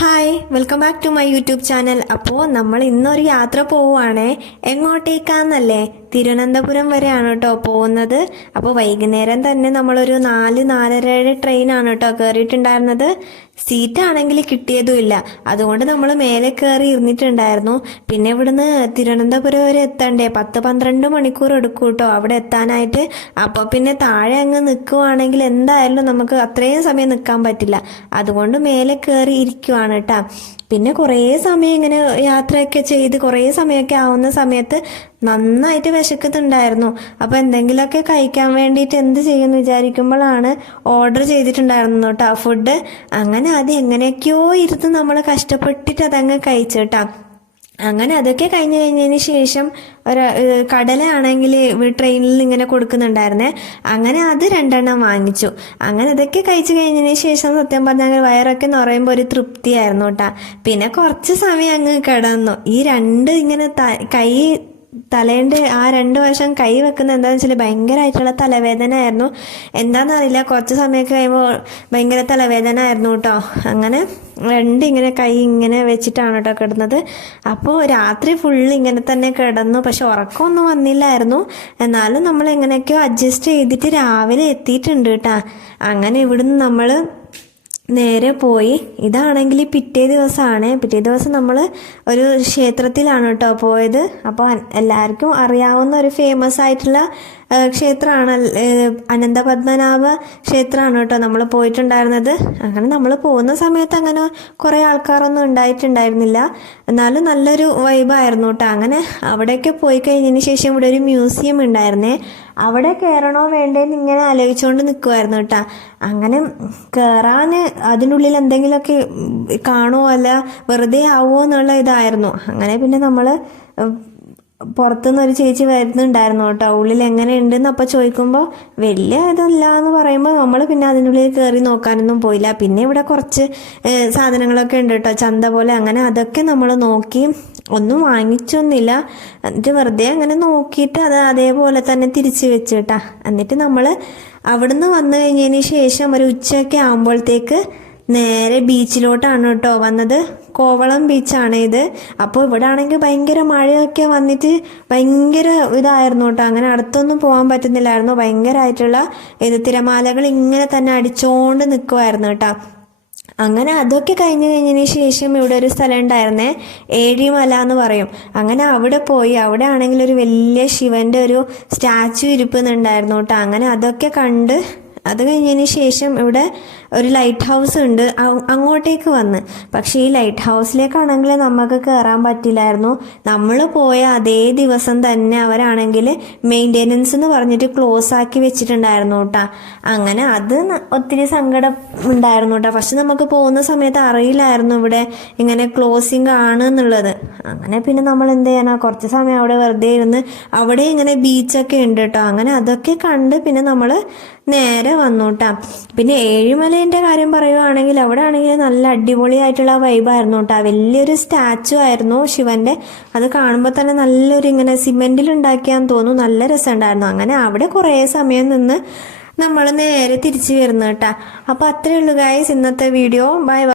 Hi welcome back to my YouTube channel. അപ്പോൾ നമ്മൾ ഇന്നൊരു യാത്ര പോവുകയാണേ. എങ്ങോട്ടേക്കാന്നല്ലേ? തിരുവനന്തപുരം വരെയാണ് കേട്ടോ പോകുന്നത്. അപ്പോൾ വൈകുന്നേരം തന്നെ നമ്മളൊരു 4-4:30 ട്രെയിനാണ് കേട്ടോ കയറിയിട്ടുണ്ടായിരുന്നത്. സീറ്റാണെങ്കിൽ കിട്ടിയതുമില്ല. അതുകൊണ്ട് നമ്മൾ മേലെ കയറി ഇരുന്നിട്ടുണ്ടായിരുന്നു. പിന്നെ ഇവിടുന്ന് തിരുവനന്തപുരം വരെ എത്തണ്ടേ, 10-12 മണിക്കൂർ എടുക്കും കേട്ടോ അവിടെ എത്താനായിട്ട്. അപ്പോൾ പിന്നെ താഴെ അങ്ങ് നിൽക്കുവാണെങ്കിൽ എന്തായാലും നമുക്ക് അത്രയും സമയം നിൽക്കാൻ പറ്റില്ല. അതുകൊണ്ട് മേലെ കയറി ഇരിക്കുവാണ് കേട്ടോ. പിന്നെ കുറേ സമയം ഇങ്ങനെ യാത്രയൊക്കെ ചെയ്ത് കുറേ സമയമൊക്കെ ആവുന്ന സമയത്ത് നന്നായിട്ട് വിശക്കുന്നുണ്ടായിരുന്നു. അപ്പോൾ എന്തെങ്കിലുമൊക്കെ കഴിക്കാൻ വേണ്ടിയിട്ട് എന്ത് ചെയ്യുമെന്ന് വിചാരിക്കുമ്പോഴാണ് ഓർഡർ ചെയ്തിട്ടുണ്ടായിരുന്നു കേട്ടോ ഫുഡ്. അങ്ങനെ അത് എങ്ങനെയൊക്കെയോ ഇരുന്ന് നമ്മൾ കഷ്ടപ്പെട്ടിട്ട് അതങ്ങ് കഴിച്ചു കേട്ടോ. അങ്ങനെ അതൊക്കെ കഴിഞ്ഞതിന് ശേഷം കടലയാണെങ്കിൽ ട്രെയിനിൽ ഇങ്ങനെ കൊടുക്കുന്നുണ്ടായിരുന്നേ. അങ്ങനെ അത് 2 വാങ്ങിച്ചു. അങ്ങനെ ഇതൊക്കെ കഴിച്ചു കഴിഞ്ഞതിന് ശേഷം സത്യം പറഞ്ഞാൽ വയറൊക്കെ നിറയുമ്പോൾ ഒരു തൃപ്തിയായിരുന്നു കേട്ടോ. പിന്നെ കുറച്ച് സമയം അങ്ങ് കിടന്നു. ഈ ഇങ്ങനെ തലേൻ്റെ ആ 2 വശം കൈ വെക്കുന്ന എന്താണെന്ന് വെച്ചാൽ ഭയങ്കരമായിട്ടുള്ള തലവേദന ആയിരുന്നു. എന്താണെന്നറിയില്ല, കുറച്ച് സമയമൊക്കെ കഴിയുമ്പോൾ ഭയങ്കര തലവേദന ആയിരുന്നു കേട്ടോ. അങ്ങനെ ഇങ്ങനെ കൈ ഇങ്ങനെ വെച്ചിട്ടാണ് കേട്ടോ കിടന്നത്. അപ്പോൾ രാത്രി ഫുള്ള് ഇങ്ങനെ തന്നെ കിടന്നു. പക്ഷെ ഉറക്കമൊന്നും വന്നില്ലായിരുന്നു. എന്നാലും നമ്മൾ എങ്ങനെയൊക്കെയോ അഡ്ജസ്റ്റ് ചെയ്തിട്ട് രാവിലെ എത്തിയിട്ടുണ്ട് കേട്ടോ. അങ്ങനെ ഇവിടുന്ന് നമ്മൾ നേരെ പോയി. ഇതാണെങ്കിൽ പിറ്റേ ദിവസം നമ്മൾ ഒരു ക്ഷേത്രത്തിലാണ് കേട്ടോ പോയത്. അപ്പോൾ എല്ലാവർക്കും അറിയാവുന്ന ഒരു ഫേമസ് ആയിട്ടുള്ള ക്ഷേത്രമാണ്, അനന്തപത്മനാഭ ക്ഷേത്രമാണ് കേട്ടോ നമ്മൾ പോയിട്ടുണ്ടായിരുന്നത്. അങ്ങനെ നമ്മൾ പോകുന്ന സമയത്ത് അങ്ങനെ കുറേ ആൾക്കാരൊന്നും ഉണ്ടായിട്ടുണ്ടായിരുന്നില്ല. എന്നാലും നല്ലൊരു വൈബായിരുന്നു കേട്ടോ. അങ്ങനെ അവിടെയൊക്കെ പോയി കഴിഞ്ഞതിന് ശേഷം ഇവിടെ ഒരു മ്യൂസിയം ഉണ്ടായിരുന്നേ. അവിടെ കയറണോ വേണ്ടേന്ന് ഇങ്ങനെ ആലോചിച്ചുകൊണ്ട് നിൽക്കുമായിരുന്നു കേട്ടോ. അങ്ങനെ കയറാൻ അതിനുള്ളിൽ എന്തെങ്കിലുമൊക്കെ കാണുമോ അല്ല വെറുതെ ആവുമോ എന്നുള്ള ഇതായിരുന്നു. അങ്ങനെ പിന്നെ നമ്മൾ പുറത്തുനിന്ന് ഒരു ചേച്ചി വരുന്നുണ്ടായിരുന്നു കേട്ടോ. ഉള്ളിൽ എങ്ങനെയുണ്ടെന്ന് അപ്പോൾ ചോദിക്കുമ്പോൾ വലിയ ഇതല്ല എന്ന് പറയുമ്പോൾ നമ്മൾ പിന്നെ അതിനുള്ളിൽ കയറി നോക്കാനൊന്നും പോയില്ല. പിന്നെ ഇവിടെ കുറച്ച് സാധനങ്ങളൊക്കെ ഉണ്ട് കേട്ടോ, ചന്ത പോലെ. അങ്ങനെ അതൊക്കെ നമ്മൾ നോക്കി, ഒന്നും വാങ്ങിച്ചൊന്നുമില്ല. എന്നിട്ട് വെറുതെ അങ്ങനെ നോക്കിയിട്ട് അത് അതേപോലെ തന്നെ തിരിച്ച് വെച്ച് കേട്ടാ. എന്നിട്ട് നമ്മൾ അവിടുന്ന് വന്നു കഴിഞ്ഞതിന് ശേഷം ഒരു ഉച്ചയൊക്കെ ആകുമ്പോഴത്തേക്ക് നേരെ ബീച്ചിലോട്ടാണ് കേട്ടോ വന്നത്. കോവളം ബീച്ചാണ് ഇത്. അപ്പോൾ ഇവിടെ ആണെങ്കിൽ ഭയങ്കര മഴയൊക്കെ വന്നിട്ട് ഭയങ്കര ഇതായിരുന്നു കേട്ടോ. അങ്ങനെ അടുത്തൊന്നും പോകാൻ പറ്റുന്നില്ലായിരുന്നു. ഭയങ്കരമായിട്ടുള്ള തിരമാലകൾ ഇങ്ങനെ തന്നെ അടിച്ചോണ്ട് നിൽക്കുമായിരുന്നു കേട്ടോ. അങ്ങനെ അതൊക്കെ കഴിഞ്ഞതിന് ശേഷം ഇവിടെ ഒരു സ്ഥലം ഉണ്ടായിരുന്നേ, ഏഴിമല എന്ന് പറയും. അങ്ങനെ അവിടെ പോയി. അവിടെ ആണെങ്കിൽ ഒരു വലിയ ശിവന്റെ ഒരു സ്റ്റാച്ചു ഇരിപ്പുന്നുണ്ടായിരുന്നു കേട്ടോ. അങ്ങനെ അതൊക്കെ കണ്ട് അത് കഴിഞ്ഞതിന് ശേഷം ഇവിടെ ഒരു ലൈറ്റ് ഹൗസ് ഉണ്ട്, അങ്ങോട്ടേക്ക് വന്ന്. പക്ഷേ ഈ ലൈറ്റ് ഹൗസിലേക്കാണെങ്കിൽ നമുക്ക് കയറാൻ പറ്റില്ലായിരുന്നു. നമ്മൾ പോയ അതേ ദിവസം തന്നെ അവരാണെങ്കിൽ മെയിൻ്റെനൻസ് എന്ന് പറഞ്ഞിട്ട് ക്ലോസ് ആക്കി വെച്ചിട്ടുണ്ടായിരുന്നു കേട്ടോ. അങ്ങനെ അത് ഒത്തിരി സങ്കടം ഉണ്ടായിരുന്നു കേട്ടോ. പക്ഷെ നമുക്ക് പോകുന്ന സമയത്ത് അറിയില്ലായിരുന്നു ഇവിടെ ഇങ്ങനെ ക്ലോസിങ് ആണ് എന്നുള്ളത്. അങ്ങനെ പിന്നെ നമ്മൾ എന്ത് ചെയ്യാനാ, കുറച്ച് സമയം അവിടെ വെറുതെ ഇരുന്ന് അവിടെ ഇങ്ങനെ ബീച്ചൊക്കെ ഉണ്ട് കേട്ടോ. അങ്ങനെ അതൊക്കെ കണ്ട് പിന്നെ നമ്മൾ നേരെ വന്നു കേട്ടോ. പിന്നെ ഏഴിമലേൻ്റെ കാര്യം പറയുവാണെങ്കിൽ അവിടെ ആണെങ്കിൽ നല്ല അടിപൊളിയായിട്ടുള്ള വൈബായിരുന്നു കേട്ടോ. വലിയൊരു സ്റ്റാച്ചു ആയിരുന്നു ശിവന്റെ. അത് കാണുമ്പോൾ തന്നെ നല്ലൊരു ഇങ്ങനെ സിമെന്റിൽ ഉണ്ടാക്കിയാന്ന് തോന്നുന്നു, നല്ല രസമുണ്ടായിരുന്നു. അങ്ങനെ അവിടെ കുറേ സമയം നിന്ന് നമ്മൾ നേരെ തിരിച്ചു വരുന്നു കേട്ടോ. അപ്പോൾ അത്രയേ ഉള്ളൂ ഗൈസ് ഇന്നത്തെ വീഡിയോ. ബൈ.